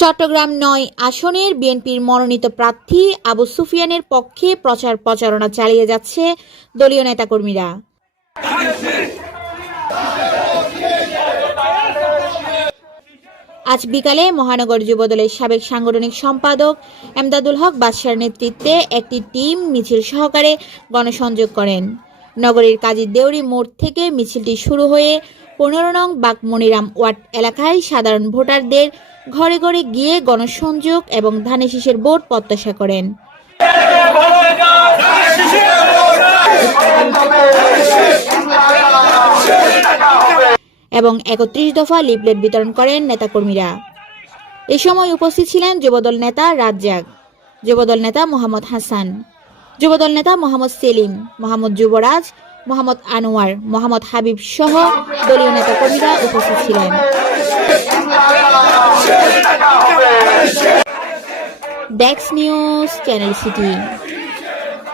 চট্টগ্রাম ৯ আসনের বিএনপির মনোনীত প্রার্থী আবু সুফিয়ানের পক্ষে প্রচার প্রচারণা চালিয়ে যাচ্ছে দলীয় নেতাকর্মীরা। আজ বিকালে মহানগর যুবদলের সাবেক সাংগঠনিক সম্পাদক এমদাদুল হক বাদশার নেতৃত্বে একটি টিম মিছিল সহকারে গণসংযোগ করেন। নগরীর কাজী দেউরি মোড় থেকে মিছিলটি শুরু হয়ে ১৫ নং বাগমনিরাম ওয়ার্ড এলাকায় সাধারণ ভোটারদের ঘরে ঘরে গিয়ে গণসংযোগ এবং ধানের শীষের ভোট প্রত্যাশা করেন। এবং ৩১ দফা লিফলেট বিতরণ করেন নেতাকর্মীরা। এ সময় উপস্থিত ছিলেন যুবদল নেতা রাজ্জাক, যুবদল নেতা মোহাম্মদ হাসান, যুবদল নেতা মোহাম্মদ সেলিম, মোহাম্মদ যুবরাজ, মোহাম্মদ আনোয়ার, মোহাম্মদ হাবিব সহ দলীয় নেতাকর্মীরা উপস্থিত ছিলেন। Desk news, channel city.